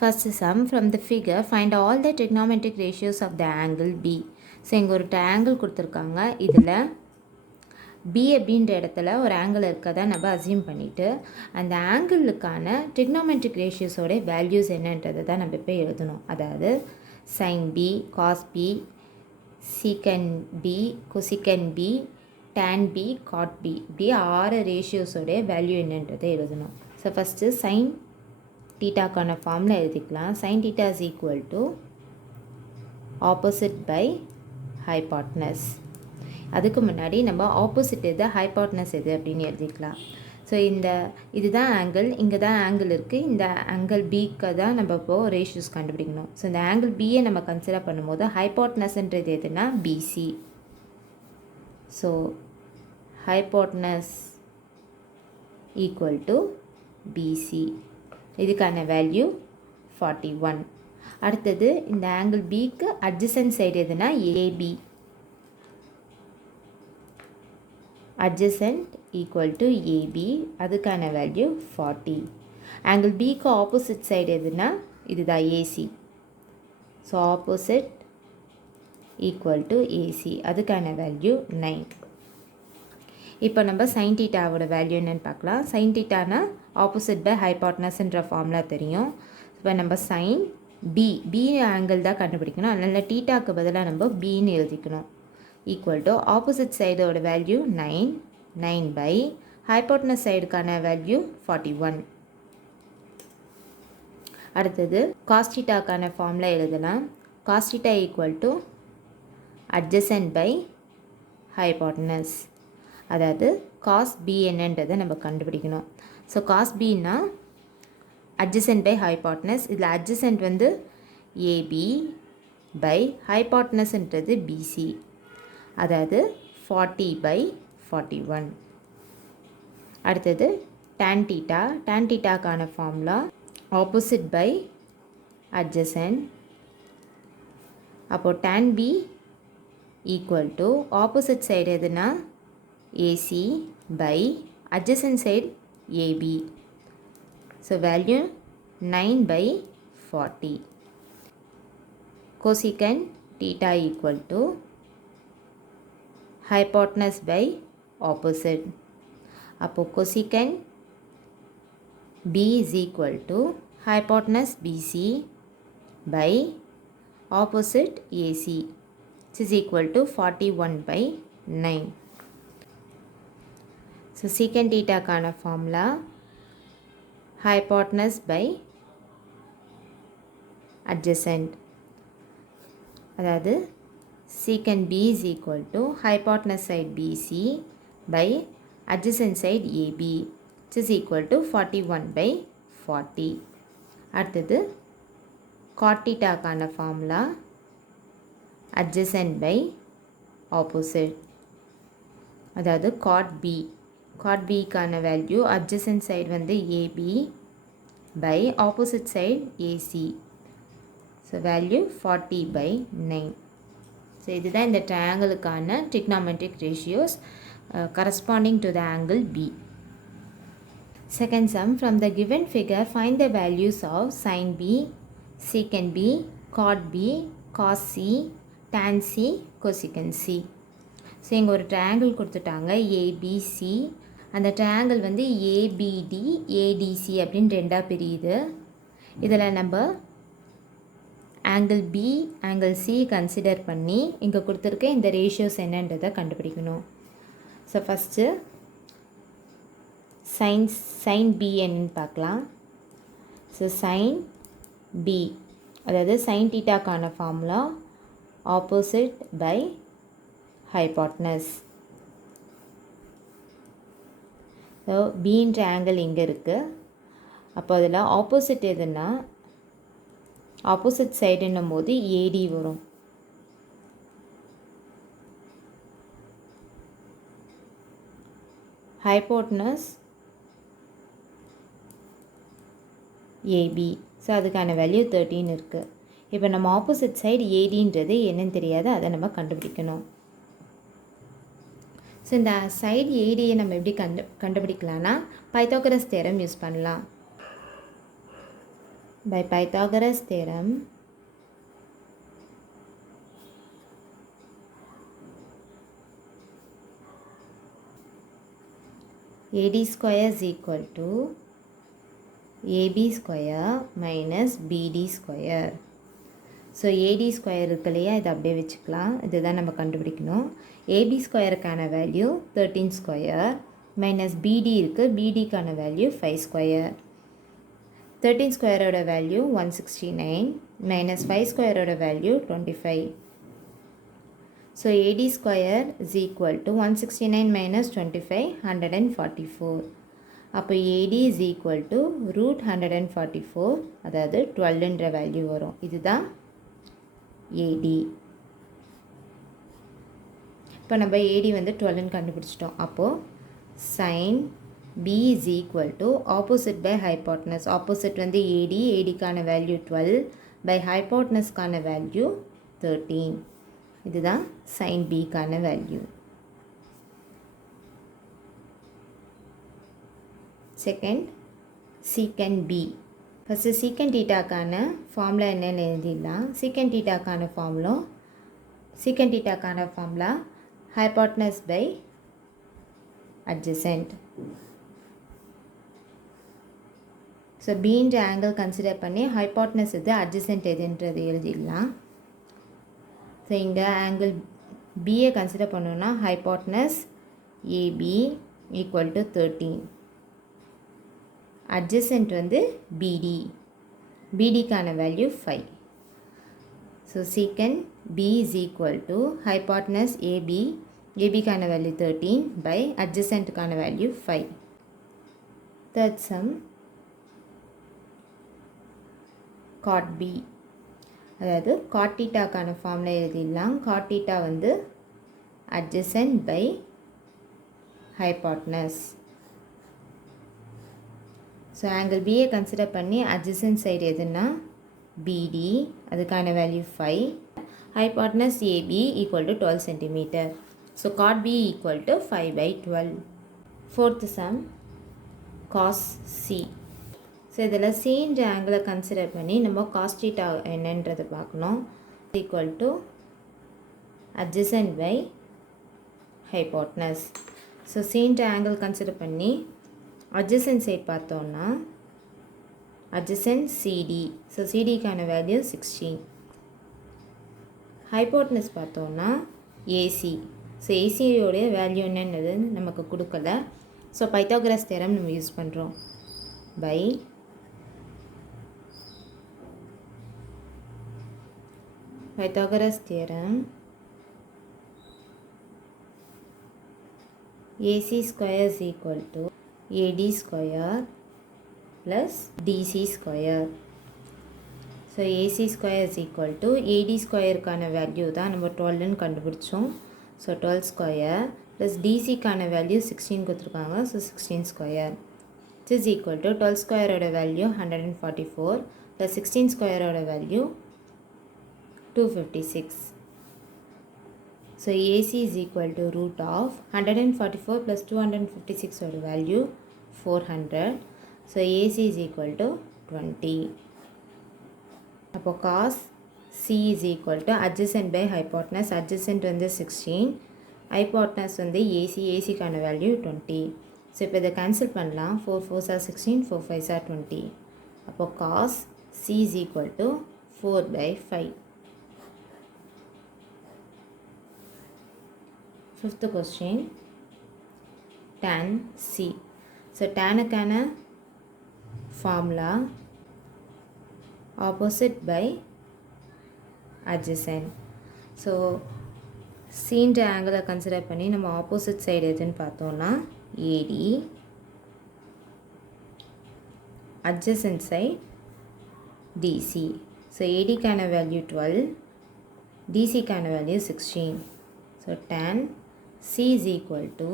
First sum from the figure find all the trigonometric ratios of the angle B. So இங்கே ஒரு triangle கொடுத்துருக்காங்க. இதில் B அப்படின்ற இடத்துல ஒரு ஆங்கிள் இருக்கதை நம்ம அசியூம் பண்ணிவிட்டு அந்த ஆங்கிளுக்கான ட்ரிக்னோமெட்ரிக் ரேஷியோஸோட வேல்யூஸ் என்னன்றதை தான் நம்ம இப்போ எழுதணும். அதாவது sin B, cos B, secant B, cosecant B, tan B, cot B, இப்படி 6 ரேஷியோஸோட வேல்யூ என்னன்றதை எழுதணும். ஸோ ஃபஸ்ட்டு sin தீட்டாக்கான ஃபார்மில் எழுதிக்கலாம். sin theta is equal to opposite by hypotenuse. அதுக்கு முன்னாடி நம்ம ஆப்போசிட் எது ஹைபாட்னஸ் எது அப்படின்னு எழுதிக்கலாம். ஸோ இதுதான் ஆங்கிள், இங்கே தான் ஆங்கிள் இருக்குது. இந்த ஆங்கிள் பிக்கு தான் நம்ம இப்போது ரேஷியோஸ் கண்டுபிடிக்கணும். ஸோ இந்த ஆங்கிள் பியை நம்ம கன்சிடர் பண்ணும்போது ஹைபாட்னஸ்ன்றது எதுனா BC. So hypotenuse equal to BC. இதுக்கான வேல்யூ 41. அடுத்தது இந்த ஆங்கிள் பிக்கு அட்ஜசன்ட் சைடு எதுனா AB. adjacent equal to AB, அதுக்கான வேல்யூ 40. ஆங்கிள் பிக்கு ஆப்போசிட் சைடு எதுனா இதுதான் AC. So opposite equal to AC, அதுக்கான வேல்யூ 9. இப்போ நம்ம சைன் தீட்டாவோட வேல்யூ என்னென்னு பார்க்கலாம். சைன் தீட்டானா ஆப்போசிட் பை ஹைபாட்னஸ்ன்ற ஃபார்முலா தெரியும். இப்போ நம்ம சைன் பி ஆங்கிள் தான் கண்டுபிடிக்கணும். அதனால் தீட்டாக்கு பதிலாக நம்ம பின்னு எழுதிக்கணும். ஈக்குவல் டு ஆப்போசிட் சைடோட வேல்யூ 9 பை ஹைபாட்னஸ் சைடுக்கான வேல்யூ 41. அடுத்தது காஸ் தீட்டாக்கான ஃபார்முலா எழுதலாம். Cos theta equal to adjacent by hypotenuse. அதாவது காஸ் பி என்னன்றதை நம்ம கண்டுபிடிக்கணும். ஸோ காஸ் பின்னா அட்ஜசன்ட் பை ஹைபாட்னஸ். இதில் அட்ஜசன்ட் வந்து ஏபி பை ஹைபாட்னஸ்ன்றது பிசி. அதாவது 40 by 41. அடுத்தது tan theta. tan thetaக்கான ஃபார்முலா ஆப்போசிட் பை அட்ஜசன்ட். அப்போது tan B equal to opposite side எதுனா AC by adjacent side AB. So value 9 by 40. cosecant theta equal to hypotenuse by opposite. அப்போ cosecant B is equal to hypotenuse BC by opposite AC, which is equal to 41 by 9. So secant theta கான formula hypotenuse by adjacent. அதாவது secant B is equal to hypotenuse side BC by adjacent side AB, which is equal to 41 by 40. அடுத்தது cot theta கான formula adjacent by opposite. அதாவது cot B கான value adjacent side வந்து AB by opposite side AC. So value 40 by 9. So இதுதான் இந்த ட்ரையாங்கிளுக்கான trigonometric ratios corresponding to the angle B. Second sum, from the given figure find the values of sin B, secant B, cot B, cos C, tan C, cosecant C. So இங்கே ஒரு triangle கொடுத்துட்டாங்க ABC. அந்த triangle வந்து APD ADC அப்படின்னு ரெண்டாக பிரியுது. இதில் நம்ம angle B angle C consider பண்ணி இங்கே கொடுத்துருக்க இந்த ரேஷியோஸ் என்னன்றதை கண்டுபிடிக்கணும். ஸோ ஃபஸ்ட்டு சைன் பி என்னன்னு பார்க்கலாம். ஸோ சைன் பி அதாவது சைன் தீட்டாக்கான formula opposite by hypotenuse. So பின்ற ஆங்கிள் இங்கே இருக்குது. அப்போ அதில் ஆப்போசிட் எதுன்னா ஆப்போசிட் சைடுன்னும் போது ஏடி வரும். Hypotenuse AB. ஸோ அதுக்கான வேல்யூ 13 இருக்குது. இப்போ நம்ம ஆப்போசிட் சைடு ஏடின்றது என்னன்னு தெரியாது, அதை நம்ம கண்டுபிடிக்கணும். ஸோ இந்த சைடு ஏடியை நம்ம எப்படி கண்டுபிடிக்கலான்னா பைத்தாகரஸ் தியரம் யூஸ் பண்ணலாம். By Pythagoras theorem, AD square is equal to AB square minus BD square. So AD square இருக்கு இல்லையா, இதை அப்படியே வச்சுக்கலாம். இதுதான் நம்ம கண்டுபிடிக்கணும். ஏபி ஸ்கொயருக்கான வேல்யூ 13 ஸ்கொயர் மைனஸ் பிடி இருக்குது, பிடிக்கான வேல்யூ 5 ஸ்கொயர். 13 ஸ்கொயரோட வேல்யூ 169 மைனஸ் 5 ஸ்கொயரோட value 25. So AD square is equal to 169 minus 25 144. அப்போ AD is equal to root 144, அதாவது 12ன்ற வேல்யூ வரும். இதுதான் ஏடி. இப்போ நம்ம ஏடி வந்து 12ன்னு கண்டுபிடிச்சிட்டோம். அப்போது sine B is equal to opposite by hypotenuse. Opposite வந்து ஏடி, ஏடிக்கான வேல்யூ 12 பை ஹைபாட்னஸ்க்கான வேல்யூ 13. இதுதான் சைன் பிக்கான value. Second secant B. First secant டீட்டாக்கான ஃபார்முலா என்னென்னு எழுதிடலாம். சீக்கன் டீட்டாக்கான formula hypotenuse by adjacent. So பீன்ற ஆங்கிள் கன்சிடர் பண்ணி ஹைபாட்னஸ் எது அட்ஜசென்ட் எதுன்றது எழுதிடலாம். ஸோ இங்கே ஆங்கிள் பியை கன்சிடர் பண்ணோன்னா hypotenuse AB equal to 13. Adjacent வந்து பிடி, பிடிக்கான வேல்யூ 5. ஸோ சீக்கன் B is equal to hypotenuse AB, ஏபிக்கான வேல்யூ 13 பை அட்ஜசென்ட்டுக்கான value 5. Third sum cot B. அதாவது காட் டீட்டாக்கான ஃபார்முலா எழுதிடலாம். காட் டீட்டா வந்து adjacent by hypotenuse. So angle பியை கன்சிடர் பண்ணி அட்ஜசென்ட் சைடு எதுன்னா பிடி, அதுக்கான value 5. Hypotenuse AB equal to 12 centimetre. So cot B equal to 5/12. Fourth sum cos C. So இதில் சீன்ற ஆங்கிளை கன்சிடர் பண்ணி நம்ம காஸ் டீட்டா என்னன்றதை பார்க்கணும். Equal to adjacent by hypotenuse. So சீன்ற ஆங்கிள் கன்சிடர் பண்ணி அட்ஜசென்ட் சைட் பார்த்தோன்னா அட்ஜசென்ட் சிடி. ஸோ சிடிக்கான வேல்யூ 16. ஹைபாட்னஸ் பார்த்தோன்னா ஏசி. ஸோ ஏசியோடைய வேல்யூ என்னன்றது நமக்கு கொடுக்கல. ஸோ பைத்தாகரஸ் தியரம் நம்ம யூஸ் பண்ணுறோம். By Pythagoras theorem AC square is equal to AD square plus DC square. So AC square is equal to AD square கான value தான் நம்ம 12ன்னு கண்டுபிடிச்சோம். ஸோ 12 ஸ்கொயர் ப்ளஸ் டிசிக்கான வேல்யூ 16 கொடுத்துருக்காங்க. So 16 square is equal to 12 ஸ்கொயரோட value 144 plus 16 ஸ்கொயரோட value 256. So AC is equal to root of 144 plus 256 or value 400. So AC is equal to 20. அப்போ cos C is equal to adjacent by hypotenuse. Adjacent வந்து 16, hypotenuse வந்து AC, ACக்கான value 20. So இப்போ இதை cancel பண்ணலாம். 4 4s are 16, 4 5s are 20. அப்போ cos C is equal to 4/5. Fifth question, tan C. So tanக்கான formula opposite by adjacent. So சீன்ற ஆங்கிளை consider பண்ணி நம்ம opposite side எதுன்னு பார்த்தோன்னா AD, adjacent side DC. So ADக்கான வேல்யூ 12, DCக்கான value 16. So tan C is equal to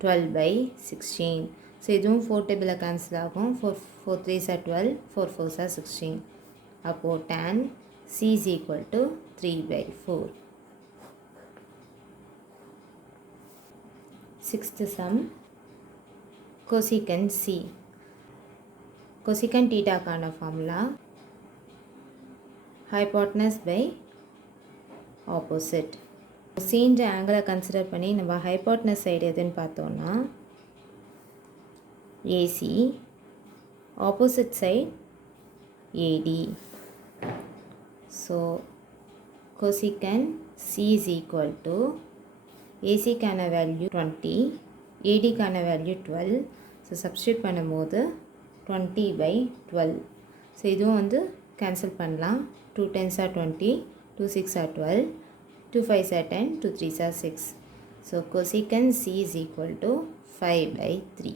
12/16. So இதுவும் 4 டேபிளில் cancel ஆகும். 4 3s are 12, 4 4s are 16. அப்போது tan C is equal to 3/4. Sixth sum cosecant C. Cosecant டீட்டாக்கான formula hypotenuse by opposite. சீன்ற ஆங்கிளை consider பண்ணி நம்ம ஹைபாட்னஸ் சைடு எதுன்னு பார்த்தோன்னா AC, opposite side AD. So cosecant C is equal to AC கான value 20, AD கான வேல்யூ 12. ஸோ சப்ஸ்டியூட் பண்ணும்போது 20/12. ஸோ இதுவும் வந்து கேன்சல் பண்ணலாம். 2 10s are 20, 2 6 are 12, 2 5s are 10, 2 3s are 6. So cosecant C is equal to 5/3.